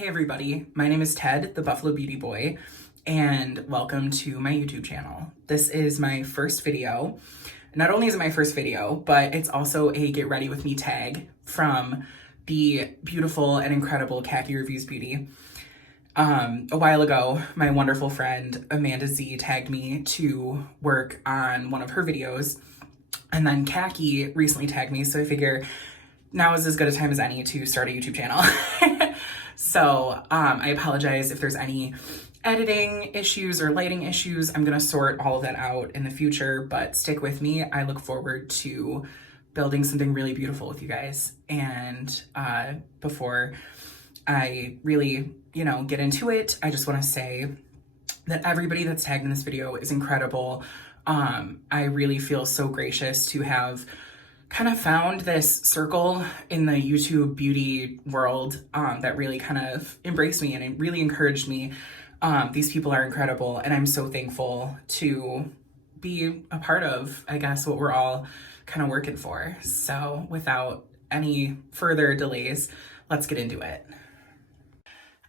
Hey everybody, my name is Ted, the Buffalo Beauty Boy, and welcome to my YouTube channel. This is my first video. Not only is it my first video, but it's also a get ready with me tag from the beautiful and incredible Kackie Reviews Beauty. A while ago, my wonderful friend Amanda Z tagged me to work on one of her videos, and then Kackie recently tagged me, so I figure now is as good a time as any to start a YouTube channel. So I apologize if there's any editing issues or lighting issues. I'm gonna sort all of that out in the future, but stick with me. I look forward to building something really beautiful with you guys. And before I really, get into it, I just wanna say that everybody that's tagged in this video is incredible. I really feel so gracious to have kind of found this circle in the YouTube beauty world that really kind of embraced me and it really encouraged me. These people are incredible, and I'm so thankful to be a part of, I guess, what we're all kind of working for. So without any further delays, let's get into it.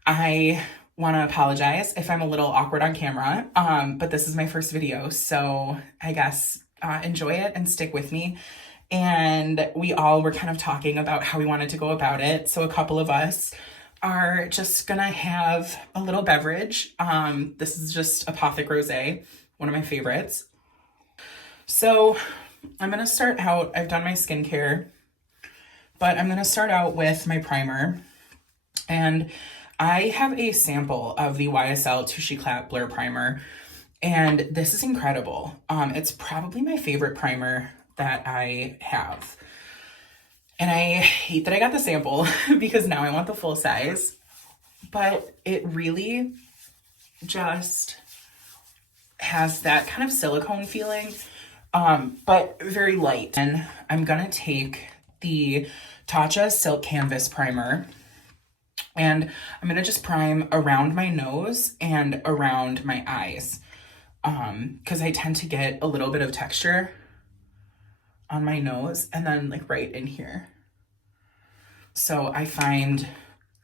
I want to apologize if I'm a little awkward on camera, but this is my first video, so I guess enjoy it and stick with me. And we all were kind of talking about how we wanted to go about it. So a couple of us are just gonna have a little beverage. This is just Apothic Rosé, one of my favorites. So I'm gonna start out, I've done my skincare, but I'm gonna start out with my primer. And I have a sample of the YSL Touche Éclat Blur Primer, and this is incredible. It's probably my favorite primer that I have. And I hate that I got the sample because now I want the full size, but it really just has that kind of silicone feeling, but very light. And I'm gonna take the Tatcha Silk Canvas Primer, and I'm gonna just prime around my nose and around my eyes, because I tend to get a little bit of texture on my nose and then like right in here. So I find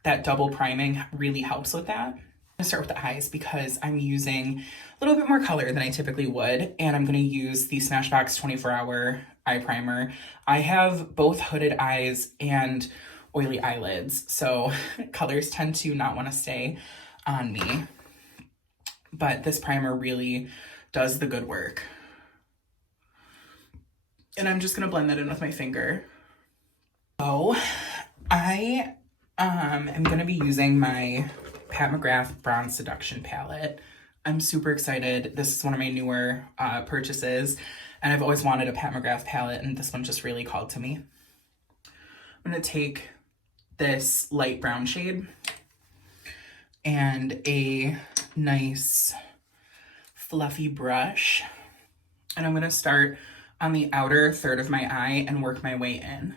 that double priming really helps with that. I'm gonna start with the eyes because I'm using a little bit more color than I typically would, and I'm gonna use the Smashbox 24-hour eye primer. I have both hooded eyes and oily eyelids, so colors tend to not want to stay on me, but this primer really does the good work. And I'm just gonna blend that in with my finger. So I am gonna be using my Pat McGrath Bronze Seduction palette. I'm super excited. This is one of my newer purchases, and I've always wanted a Pat McGrath palette, and this one just really called to me. I'm gonna take this light brown shade and a nice fluffy brush, and I'm gonna start on the outer third of my eye and work my way in.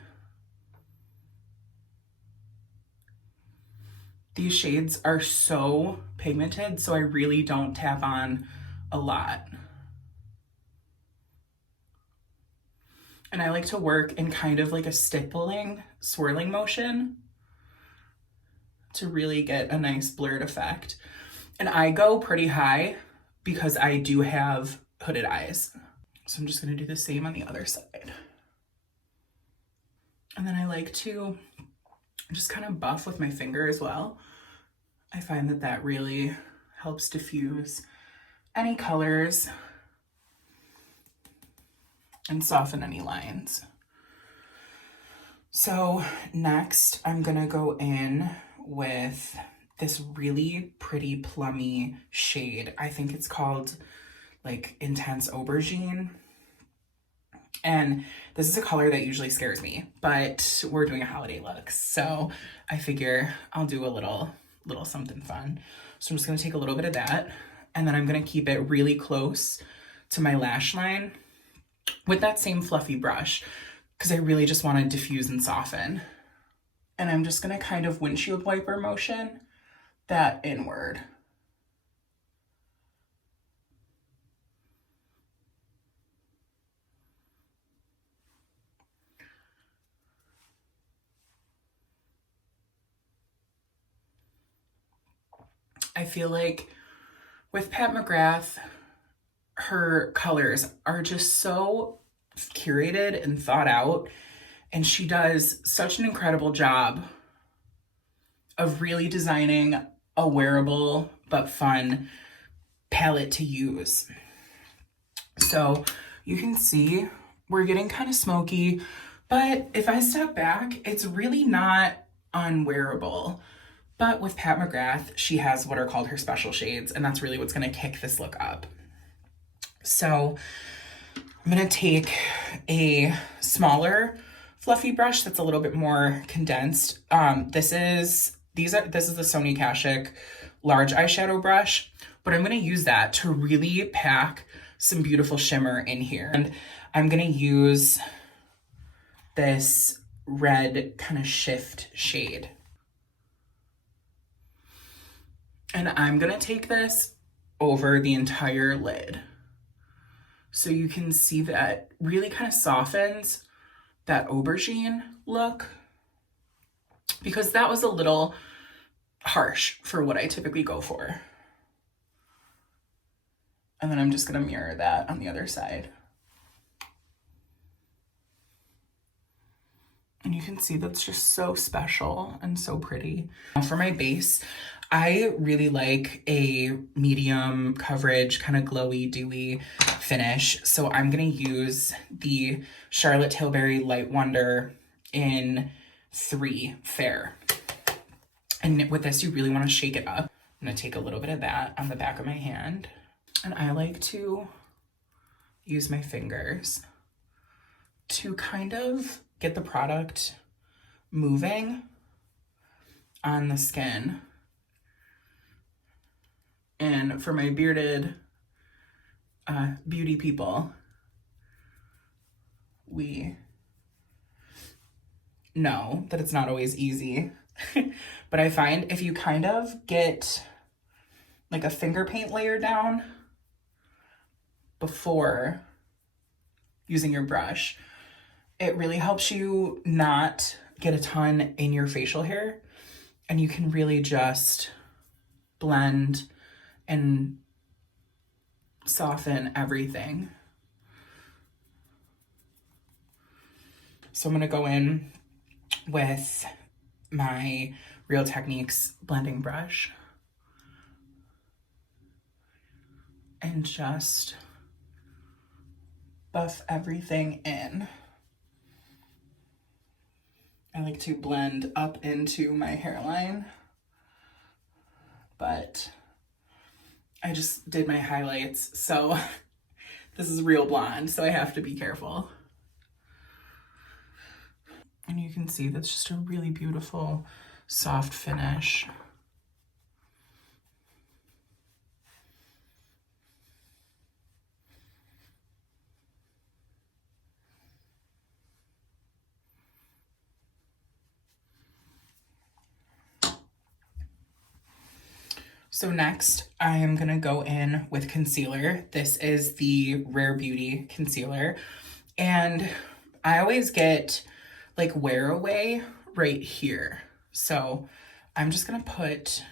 These shades are so pigmented, so I really don't tap on a lot. And I like to work in kind of like a stippling, swirling motion to really get a nice blurred effect. And I go pretty high because I do have hooded eyes. So I'm just gonna do the same on the other side. And then I like to just kind of buff with my finger as well. I find that that really helps diffuse any colors and soften any lines. So next I'm gonna go in with this really pretty plummy shade. I think it's called like Intense Aubergine. And this is a color that usually scares me, but we're doing a holiday look, so I figure I'll do a little something fun. So I'm just gonna take a little bit of that, and then I'm gonna keep it really close to my lash line with that same fluffy brush, because I really just want to diffuse and soften. And I'm just gonna kind of windshield wiper motion that inward. I feel like with Pat McGrath, her colors are just so curated and thought out, and she does such an incredible job of really designing a wearable but fun palette to use. So you can see we're getting kind of smoky, but if I step back, it's really not unwearable. But with Pat McGrath, she has what are called her special shades, and that's really what's gonna kick this look up. So I'm gonna take a smaller fluffy brush that's a little bit more condensed. This is the Sony Kashuk large eyeshadow brush, but I'm gonna use that to really pack some beautiful shimmer in here. And I'm gonna use this red kind of shift shade. And I'm gonna take this over the entire lid. So you can see that really kind of softens that aubergine look, because that was a little harsh for what I typically go for. And then I'm just gonna mirror that on the other side. And you can see that's just so special and so pretty. Now for my base, I really like a medium coverage, kind of glowy, dewy finish. So I'm gonna use the Charlotte Tilbury Light Wonder in 3 Fair. And with this, you really wanna shake it up. I'm gonna take a little bit of that on the back of my hand. And I like to use my fingers to kind of get the product moving on the skin. And for my bearded beauty people, we know that it's not always easy. But I find if you kind of get like a finger paint layer down before using your brush, it really helps you not get a ton in your facial hair, and you can really just blend and soften everything. So I'm gonna go in with my Real Techniques blending brush and just buff everything in. I like to blend up into my hairline, but I just did my highlights, so this is real blonde, so I have to be careful. And you can see that's just a really beautiful, soft finish. So next, I am gonna go in with concealer. This is the Rare Beauty concealer. And I always get like wear away right here. So I'm just gonna put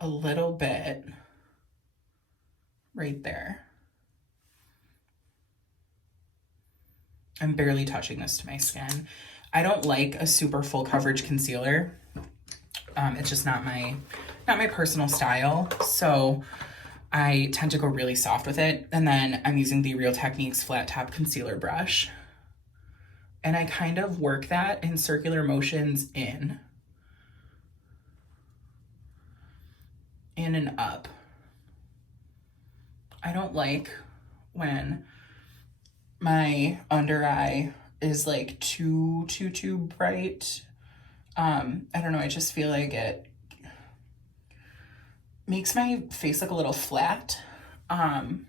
a little bit right there. I'm barely touching this to my skin. I don't like a super full coverage concealer. It's just not my personal style. So I tend to go really soft with it. And then I'm using the Real Techniques flat top concealer brush. And I kind of work that in circular motions in and up. I don't like when my under eye is like too bright. I don't know, I just feel like it makes my face look a little flat. And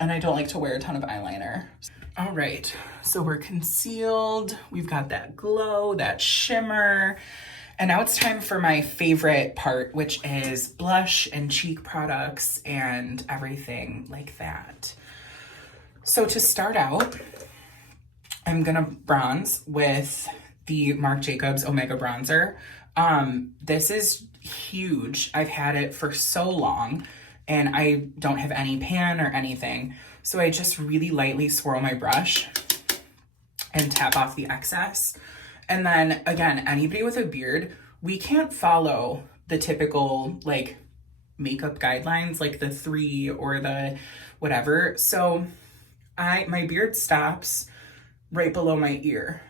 I don't like to wear a ton of eyeliner. All right, so we're concealed. We've got that glow, that shimmer. And now it's time for my favorite part, which is blush and cheek products and everything like that. So to start out, I'm gonna bronze with the Marc Jacobs Omega Bronzer. This is huge. I've had it for so long and I don't have any pan or anything. So I just really lightly swirl my brush and tap off the excess. And then again, anybody with a beard, we can't follow the typical like makeup guidelines, like the 3 or the whatever. So my beard stops right below my ear.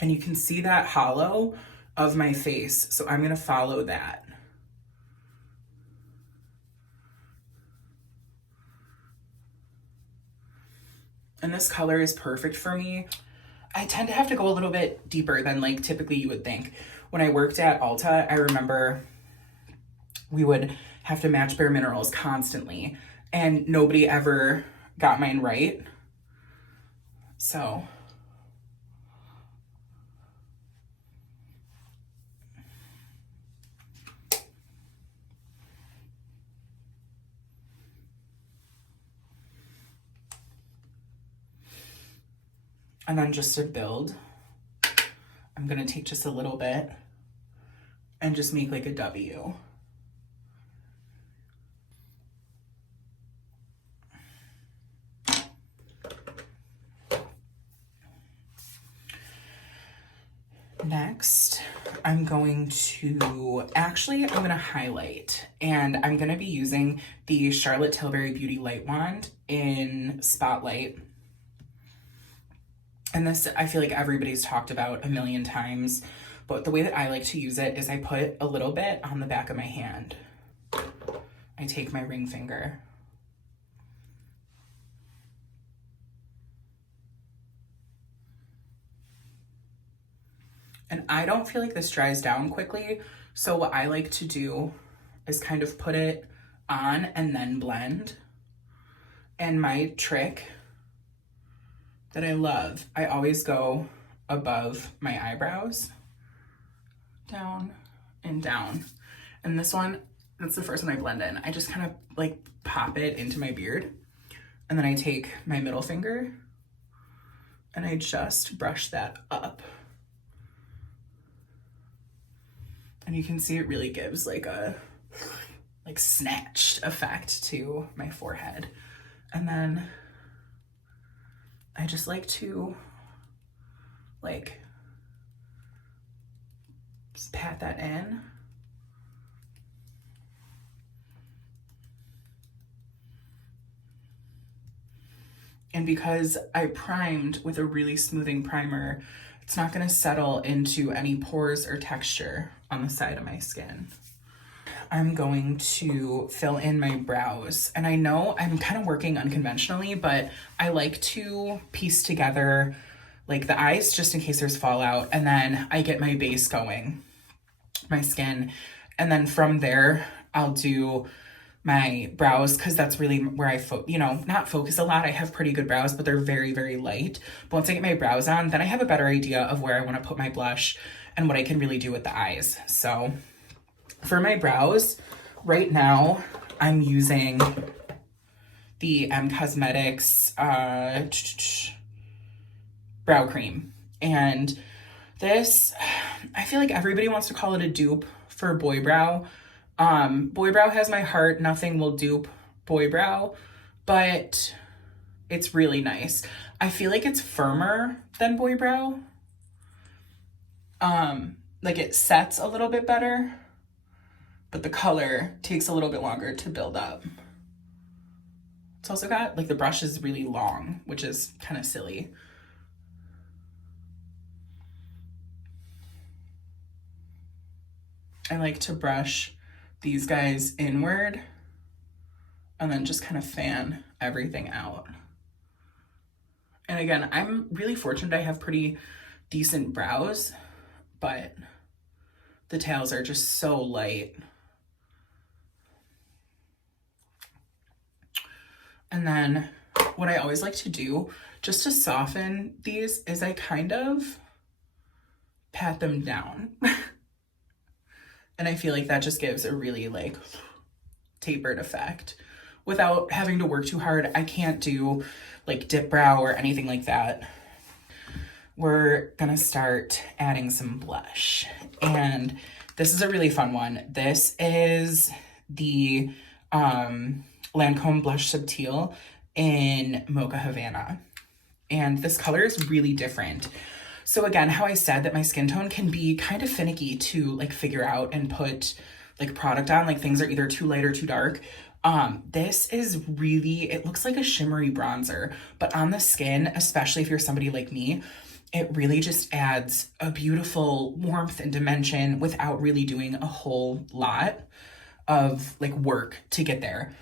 And you can see that hollow of my face. So I'm gonna follow that. And this color is perfect for me. I tend to have to go a little bit deeper than like typically you would think. When I worked at Ulta, I remember we would have to match Bare Minerals constantly and nobody ever got mine right. So and then just to build, I'm gonna take just a little bit and just make like a W. Next, I'm going to highlight, and I'm gonna be using the Charlotte Tilbury Beauty Light Wand in Spotlight. And this, I feel like everybody's talked about a million times, but the way that I like to use it is I put a little bit on the back of my hand. I take my ring finger. And I don't feel like this dries down quickly, so what I like to do is kind of put it on and then blend. And my trick that I love, I always go above my eyebrows, down and down. And this one, that's the first one I blend in. I just kind of like pop it into my beard. And then I take my middle finger and I just brush that up. And you can see it really gives like a snatched effect to my forehead. And then I just like to just pat that in. And because I primed with a really smoothing primer, it's not gonna settle into any pores or texture on the side of my skin. I'm going to fill in my brows. And I know I'm kind of working unconventionally, but I like to piece together like the eyes just in case there's fallout. And then I get my base going, my skin. And then from there, I'll do my brows because that's really where I, not focus a lot. I have pretty good brows, but they're very, very light. But once I get my brows on, then I have a better idea of where I want to put my blush and what I can really do with the eyes. So for my brows, right now, I'm using the Cosmetics brow cream. And this, I feel like everybody wants to call it a dupe for boy brow. Boy brow has my heart. Nothing will dupe boy brow, but it's really nice. I feel like it's firmer than boy brow. Like it sets a little bit better, but the color takes a little bit longer to build up. It's also got, like, the brush is really long, which is kind of silly. I like to brush these guys inward and then just kind of fan everything out. And again, I'm really fortunate I have pretty decent brows, but the tails are just so light. And then what I always like to do just to soften these is I kind of pat them down. And I feel like that just gives a really like tapered effect without having to work too hard. I can't do like dip brow or anything like that. we're gonna start adding some blush. And this is a really fun one. This is the Lancôme Blush Subtil in Mocha Havana. And this color is really different. So again, how I said that my skin tone can be kind of finicky to like figure out and put like product on, like things are either too light or too dark. This is really, it looks like a shimmery bronzer, but on the skin, especially if you're somebody like me, it really just adds a beautiful warmth and dimension without really doing a whole lot of like work to get there.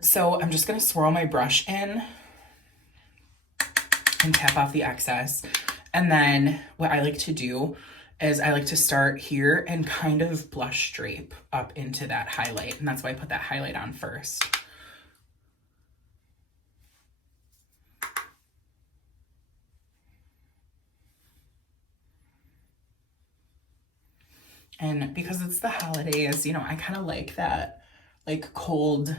So I'm just gonna swirl my brush in and tap off the excess. And then what I like to do is I like to start here and kind of blush drape up into that highlight. And that's why I put that highlight on first. And because it's the holidays, you know, I kind of like that like cold,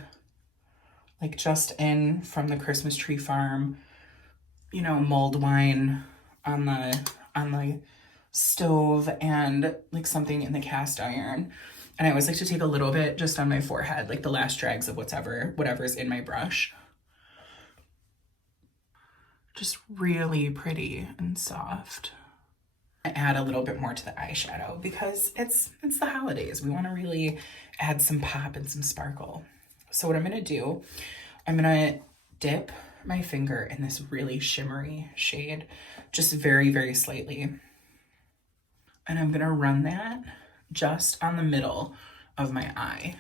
like just in from the Christmas tree farm, you know, mulled wine on the stove and like something in the cast iron. And I always like to take a little bit just on my forehead, like the last dregs of whatever's in my brush. Just really pretty and soft. I add a little bit more to the eyeshadow because it's the holidays. We want to really add some pop and some sparkle. So what I'm gonna do, I'm gonna dip my finger in this really shimmery shade, just very, very slightly. And I'm gonna run that just on the middle of my eye.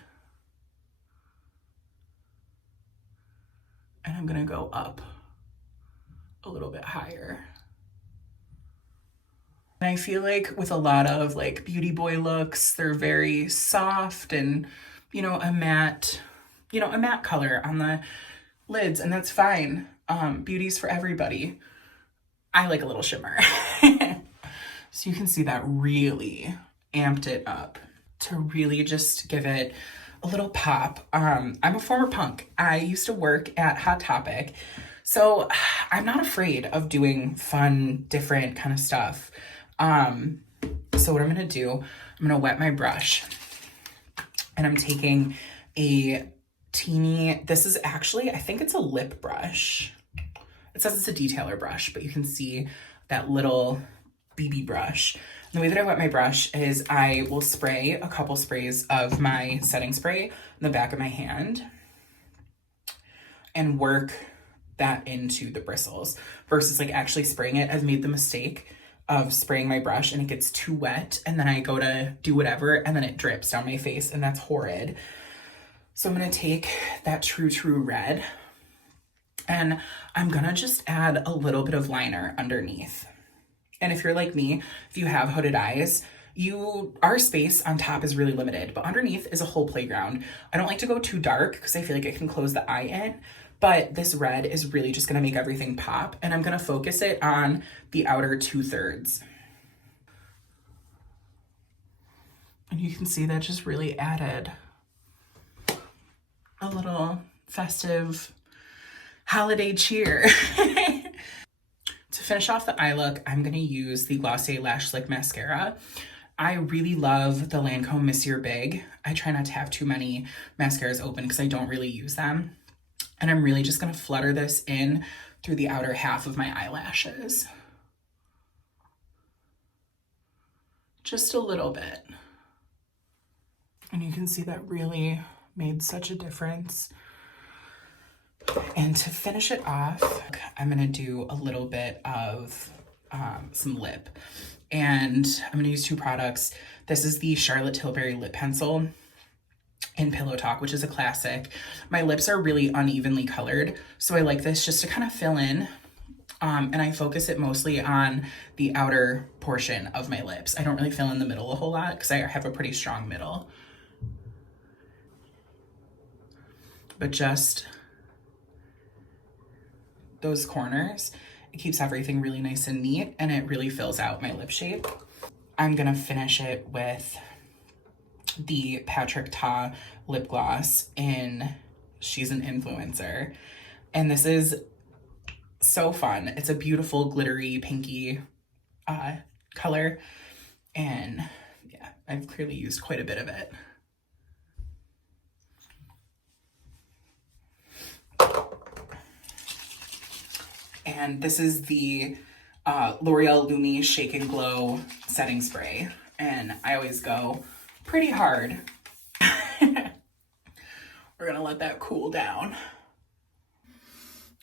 And I'm gonna go up a little bit higher. And I feel like with a lot of like beauty boy looks, they're very soft and, you know, a matte color on the lids, and that's fine. Beauty's for everybody. I like a little shimmer. So you can see that really amped it up to really just give it a little pop. I'm a former punk. I used to work at Hot Topic, so I'm not afraid of doing fun, different kind of stuff. So what I'm gonna do, I'm gonna wet my brush, and I'm taking a teeny, this is actually, I think it's a lip brush. It says it's a detailer brush, but you can see that little BB brush. And the way that I wet my brush is I will spray a couple sprays of my setting spray in the back of my hand and work that into the bristles versus like actually spraying it. I've made the mistake of spraying my brush and it gets too wet and then I go to do whatever and then it drips down my face and that's horrid. So I'm gonna take that True Red and I'm gonna just add a little bit of liner underneath. And if you're like me, if you have hooded eyes, our space on top is really limited, but underneath is a whole playground. I don't like to go too dark because I feel like it can close the eye in, but this red is really just gonna make everything pop, and I'm gonna focus it on the outer 2/3. And you can see that just really added a little festive holiday cheer. To finish off the eye look, I'm gonna use the Glossier Lash Slick Mascara. I really love the Lancôme Monsieur Big. I try not to have too many mascaras open because I don't really use them. And I'm really just gonna flutter this in through the outer half of my eyelashes. Just a little bit. And you can see that really made such a difference. And to finish it off, I'm gonna do a little bit of some lip. And I'm gonna use two products. This is the Charlotte Tilbury Lip Pencil in Pillow Talk, which is a classic. My lips are really unevenly colored, so I like this just to kind of fill in. And I focus it mostly on the outer portion of my lips. I don't really fill in the middle a whole lot because I have a pretty strong middle. But just those corners, it keeps everything really nice and neat, and it really fills out my lip shape. I'm gonna finish it with the Patrick Ta lip gloss in She's an Influencer. And this is so fun. It's a beautiful glittery pinky color, and yeah, I've clearly used quite a bit of it. And this is the L'Oreal Lumi Shake and Glow setting spray, and I always go pretty hard. We're gonna let that cool down.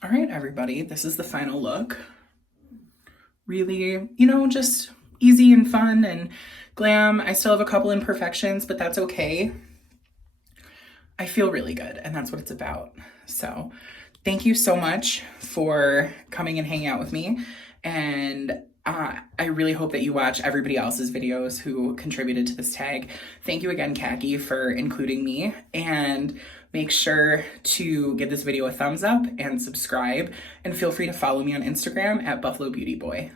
All right, everybody, this is the final look. Really, you know, just easy and fun and glam. I still have a couple imperfections, but that's okay. I feel really good, and that's what it's about. So thank you so much for coming and hanging out with me. And I really hope that you watch everybody else's videos who contributed to this tag. Thank you again, Kackie, for including me. And make sure to give this video a thumbs up and subscribe. And feel free to follow me on Instagram at Buffalo Beauty Boy.